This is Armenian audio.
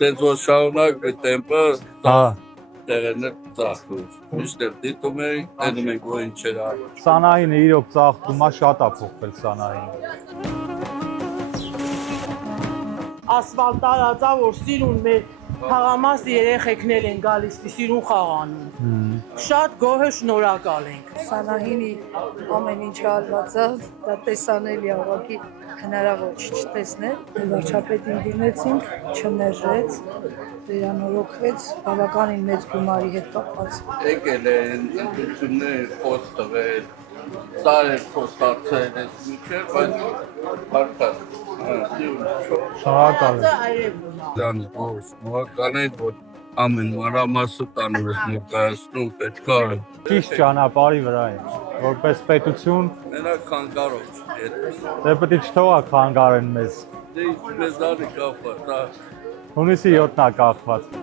Տենց որ շարունակվի տեմպը, Հա, տեղերն է ծախվում։ Միշտ էլ դիտում ենք, տենում ենք, որ ինչ էր արվում։ Սանահինը իրոք ծաղկում է, շատ է փոխվել Սանահինը։ Ասֆալտ տարածա, որ սիրուն մեր խաղամասի երեխեքներ են գալիս, սիրուն խաղանում։ Շատ գոհ է, շնորհակալ ենք։ Սանահինի ամեն ինչ արված է, դա տեսանելի է, ուղղակի հնարավոր չի չտեսնել։ Վարչապետին դիմեցինք, չմերժեց, վերանորոգվեց, բավականին մեծ գումարի հետ կապված։ Եկել են ընդություններ, խոս տվել, սարեր խոստացել ես միջև, բայց հարկած։ Շնորհակալ եմ։ Դան շնորհակալ ենք, որ ամեն մանրամասը տանում ես ներկայացնում, պետք է Ճիշտ ճանապարհի վրա է, որպես պետություն, մենակ խանգարող չի, դե պետք է չթողա խանգարեն մեզ։ դե ինչ մեզ դարի կապված, Հունիսի 7-ն է կախված։